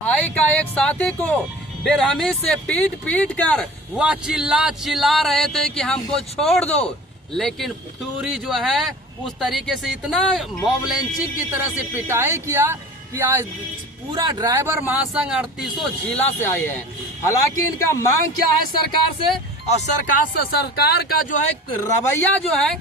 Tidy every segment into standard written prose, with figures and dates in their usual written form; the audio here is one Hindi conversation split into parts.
भाई का एक साथी को बेरहमी से पीट पीट कर वह चिल्ला रहे थे कि हमको छोड़ दो, लेकिन टूरी जो है उस तरीके से इतना मॉब लिंचिंग की तरह से पिटाई किया कि आज पूरा ड्राइवर महासंघ 38 जिला से आए हैं। हालांकि इनका मांग क्या है सरकार से, और सरकार का जो है रवैया जो है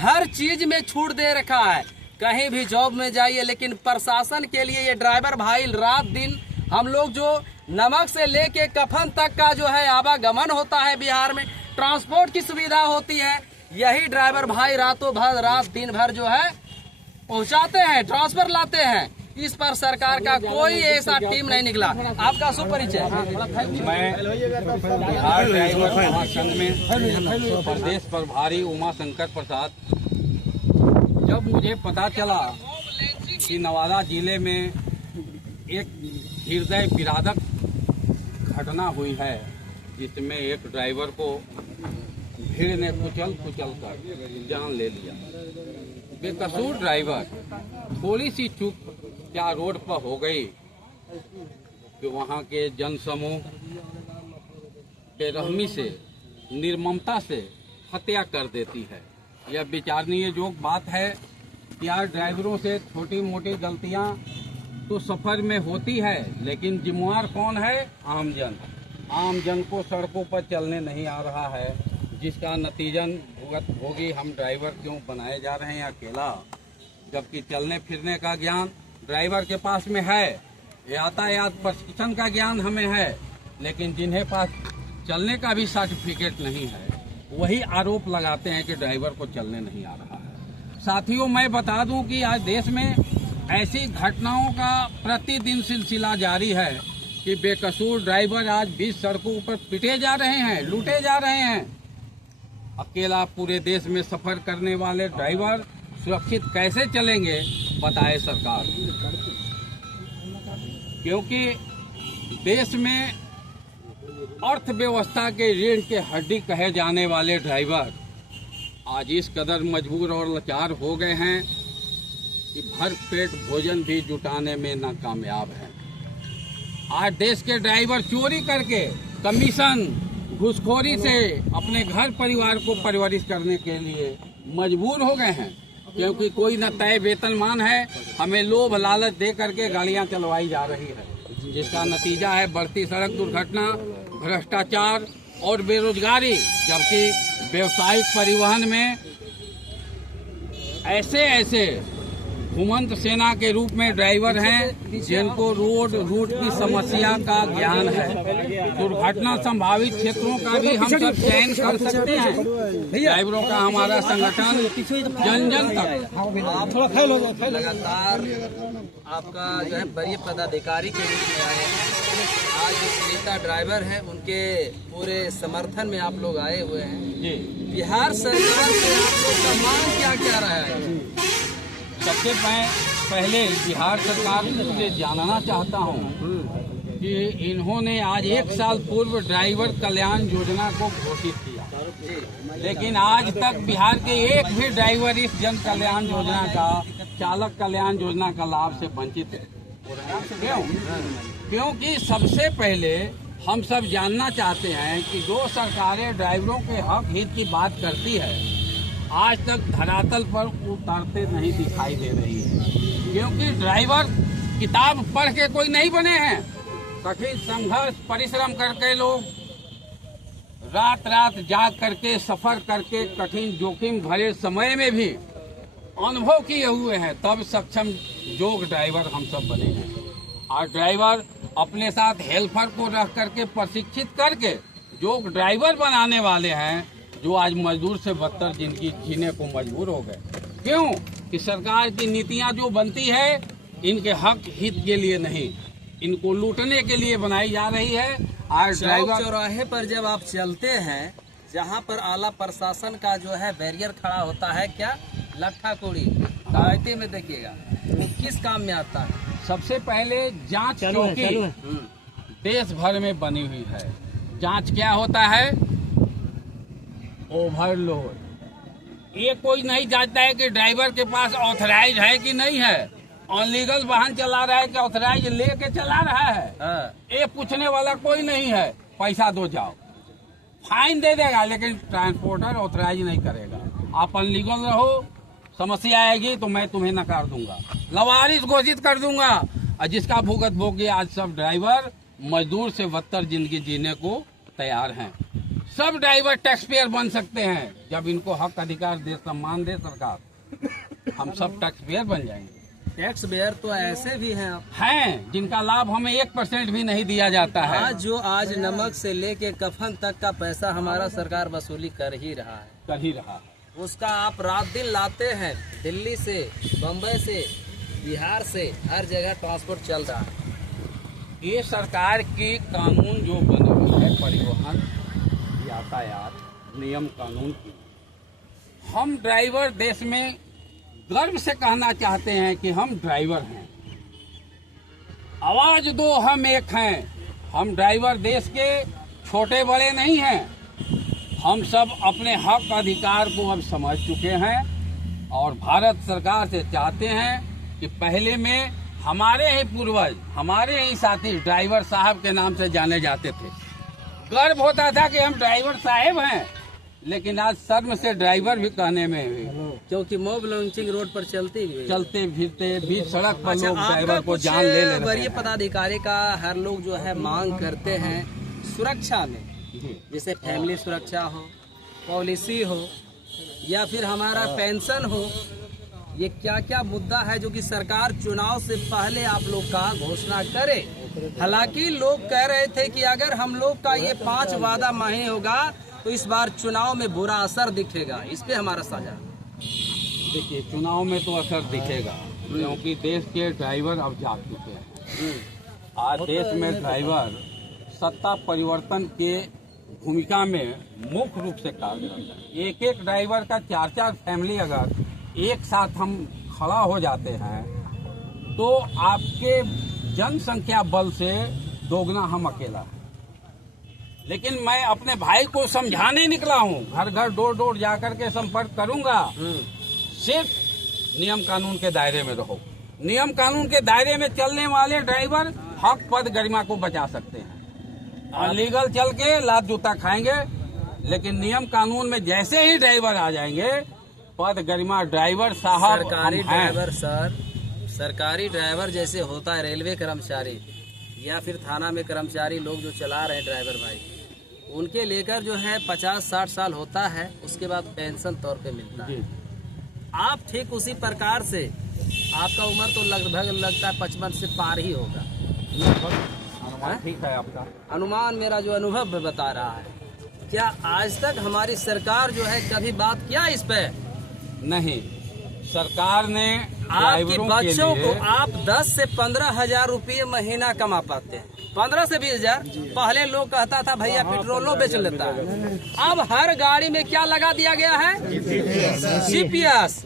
हर चीज में छूट दे रखा है। कहीं भी जॉब में जाइए, लेकिन प्रशासन के लिए ये ड्राइवर भाई रात दिन हम लोग जो नमक से लेके कफन तक का जो है आवागमन होता है, बिहार में ट्रांसपोर्ट की सुविधा होती है, यही ड्राइवर भाई रातों भर रात दिन भर जो है पहुंचाते हैं, ट्रांसफर लाते हैं। इस पर सरकार का कोई ऐसा टीम नहीं निकला। आपका सुपरिचय? मैं बिहार ड्राइवर महासंघ में प्रदेश प्रभारी उमा शंकर प्रसाद। जब मुझे पता चला कि नवादा जिले में एक हृदय विदारक घटना हुई है, जिसमें एक ड्राइवर को भीड़ ने कुचल कर जान ले लिया। बेकसूर ड्राइवर, थोड़ी सी चूक क्या रोड पर हो गई कि वहाँ के जनसमूह बेरहमी से, निर्ममता से हत्या कर देती है। यह विचारणीय जोग बात है कि यार ड्राइवरों से छोटी मोटी गलतियाँ तो सफर में होती है, लेकिन जिम्मेवार कौन है? आमजन। आमजन को सड़कों पर चलने नहीं आ रहा है, जिसका नतीजन भोगी हम ड्राइवर क्यों बनाए जा रहे हैं अकेला, जबकि चलने फिरने का ज्ञान ड्राइवर के पास में है, यातायात प्रशिक्षण का ज्ञान हमें है, लेकिन जिन्हें पास चलने का भी सर्टिफिकेट नहीं है, वही आरोप लगाते हैं कि ड्राइवर को चलने नहीं आ रहा है। साथियों, मैं बता दूं कि आज देश में ऐसी घटनाओं का प्रतिदिन सिलसिला जारी है कि बेकसूर ड्राइवर आज बीच सड़कों पर पिटे जा रहे हैं, लूटे जा रहे हैं। अकेला पूरे देश में सफर करने वाले ड्राइवर सुरक्षित कैसे चलेंगे, बताए सरकार। क्योंकि देश में अर्थव्यवस्था के रीढ़ के हड्डी कहे जाने वाले ड्राइवर आज इस कदर मजबूर और लाचार हो गए हैं कि भर पेट भोजन भी जुटाने में नाकामयाब है। आज देश के ड्राइवर चोरी करके, कमीशन, घूसखोरी से अपने घर परिवार को परवरिश करने के लिए मजबूर हो गए हैं, क्योंकि कोई न तय वेतनमान है। हमें लोभ लालच दे करके गाड़ियां चलवाई जा रही है, जिसका नतीजा है बढ़ती सड़क दुर्घटना, भ्रष्टाचार और बेरोजगारी। जबकि व्यावसायिक परिवहन में ऐसे घुमंत सेना के रूप में ड्राइवर हैं जिनको रोड रूट की समस्या का ज्ञान है। दुर्घटना संभावित क्षेत्रों का भी हम सब चयन कर सकते हैं। ड्राइवरों का हमारा संगठन जन जन तक लगातार आपका जो है वरीय पदाधिकारी के रूप में आए हैं। आज जो नेता ड्राइवर हैं उनके पूरे समर्थन में आप लोग आए हुए हैं। बिहार सरकार से आप लोग का मांग क्या क्या रहा है? सबसे पहले बिहार सरकार से जानना चाहता हूं कि इन्होंने आज 1 साल पूर्व ड्राइवर कल्याण योजना को घोषित किया, लेकिन आज तक बिहार के एक भी ड्राइवर इस जन कल्याण योजना का, चालक कल्याण योजना का लाभ से वंचित है। क्यों? क्योंकि सबसे पहले हम सब जानना चाहते हैं कि जो सरकारें ड्राइवरों के हक हित की बात करती है, आज तक धरातल पर उतारते नहीं दिखाई दे रही है। क्योंकि ड्राइवर किताब पढ़ के कोई नहीं बने हैं। कठिन संघर्ष, परिश्रम करके लोग रात जाग करके सफर करके कठिन जोखिम भरे समय में भी अनुभव किए हुए हैं, तब सक्षम जोग ड्राइवर हम सब बने हैं। और ड्राइवर अपने साथ हेल्पर को रख करके प्रशिक्षित करके जो ड्राइवर बनाने वाले हैं, जो आज मजदूर से बदतर जिनकी जीने को मजबूर हो गए। क्यों? कि सरकार की नीतियां जो बनती है इनके हक हित के लिए नहीं, इनको लूटने के लिए बनाई जा रही है। आज ड्राइवर चौराहे पर जब आप चलते हैं, जहां पर आला प्रशासन का जो है बैरियर खड़ा होता है, क्या लट्ठा कोड़ी दायते में देखिएगा, वो किस काम में आता है? सबसे पहले जांच चौकी देश भर में बनी हुई है। जांच क्या होता है? ओवरलोड। ये कोई नहीं जानता है कि ड्राइवर के पास ऑथराइज है कि नहीं है। अनलीगल वाहन चला रहा है कि ऑथराइज लेके चला रहा है, हाँ। ये पूछने वाला कोई नहीं है। पैसा दो जाओ, फाइन दे देगा, लेकिन ट्रांसपोर्टर ऑथराइज नहीं करेगा। आप अनलीगल रहो, समस्या आएगी तो मैं तुम्हें नकार दूंगा, लवारिस घोषित कर दूंगा। और जिसका भुगत भोगी आज सब ड्राइवर मजदूर से बदतर जिंदगी जीने को तैयार हैं। सब ड्राइवर टैक्स पेयर बन सकते हैं जब इनको हक अधिकार दे, सम्मान दे सरकार। हम सब टैक्स पेयर बन जाएंगे। टैक्स बेयर तो ऐसे भी हैं आप, हैं जिनका लाभ हमें 1% भी नहीं दिया जाता है। आज नमक से लेके कफन तक का पैसा हमारा सरकार वसूली कर ही रहा है। कर ही रहा। उसका आप रात दिन लाते हैं, दिल्ली से, बम्बई से, बिहार से, हर जगह ट्रांसपोर्ट चल रहा है। ये सरकार की कानून जो बनी हुई है परिवहन यातायात नियम कानून की, हम ड्राइवर देश में गर्व से कहना चाहते हैं कि हम ड्राइवर हैं। आवाज दो, हम एक हैं। हम ड्राइवर देश के छोटे बड़े नहीं हैं। हम सब अपने हक अधिकार को अब समझ चुके हैं और भारत सरकार से चाहते हैं कि पहले में हमारे ही पूर्वज, हमारे ही साथी ड्राइवर साहब के नाम से जाने जाते थे। गर्व होता था कि हम ड्राइवर साहब हैं, लेकिन आज शर्म से ड्राइवर भी कहने में, क्योंकि मोब लॉन्चिंग रोड पर चलते फिरते बीच सड़क पर लोग आपका ड्राइवर को कुछ जान ले रहे वरीय हैं। पदाधिकारी का हर लोग जो है मांग करते हैं सुरक्षा में, जी। जैसे फैमिली सुरक्षा हो, पॉलिसी हो, या फिर हमारा पेंशन हो। ये क्या क्या मुद्दा है जो कि सरकार चुनाव से पहले आप लोग का घोषणा करे। हालांकि लोग कह रहे थे कि अगर हम लोग का ये 5 वादा नहीं होगा तो इस बार चुनाव में बुरा असर दिखेगा। इस पे हमारा साझा। देखिए, चुनाव में तो असर दिखेगा, क्योंकि देश के ड्राइवर अब जाग चुके हैं। आज देश में ड्राइवर सत्ता परिवर्तन के भूमिका में मुख्य रूप से कार्य करता है। एक एक ड्राइवर का 4-4 फैमिली अगर एक साथ हम खड़ा हो जाते हैं तो आपके जनसंख्या बल से दोगुना हम अकेला हैं। लेकिन मैं अपने भाई को समझाने निकला हूँ, घर घर डोर डोर जाकर के संपर्क करूंगा। सिर्फ नियम कानून के दायरे में रहो। नियम कानून के दायरे में चलने वाले ड्राइवर हक पद गरिमा को बचा सकते हैं। अनलीगल चल के लात जूता खाएंगे, लेकिन नियम कानून में जैसे ही ड्राइवर आ जाएंगे, पद गरिमा ड्राइवर साहब सरकारी हम हैं। ड्राइवर सर, सरकारी ड्राइवर जैसे होता है रेलवे कर्मचारी या फिर थाना में कर्मचारी लोग जो चला रहे हैं ड्राइवर भाई, उनके लेकर जो है 50-60 साल होता है, उसके बाद पेंशन तौर पे मिलता है। आप ठीक उसी प्रकार से, आपका उम्र तो लगभग लगता है 55 से पार ही होगा। ठीक है आपका अनुमान, मेरा जो अनुभव बता रहा है। क्या आज तक हमारी सरकार जो है कभी बात किया इस पे? नहीं, सरकार ने आपके बच्चों के को लिए आप 10 से 15 हजार रुपये महीना कमा पाते हैं। 15 से 20 हजार। पहले लोग कहता था भैया पेट्रोलो बेच लेता है। अब हर गाड़ी में क्या लगा दिया गया है? GPS।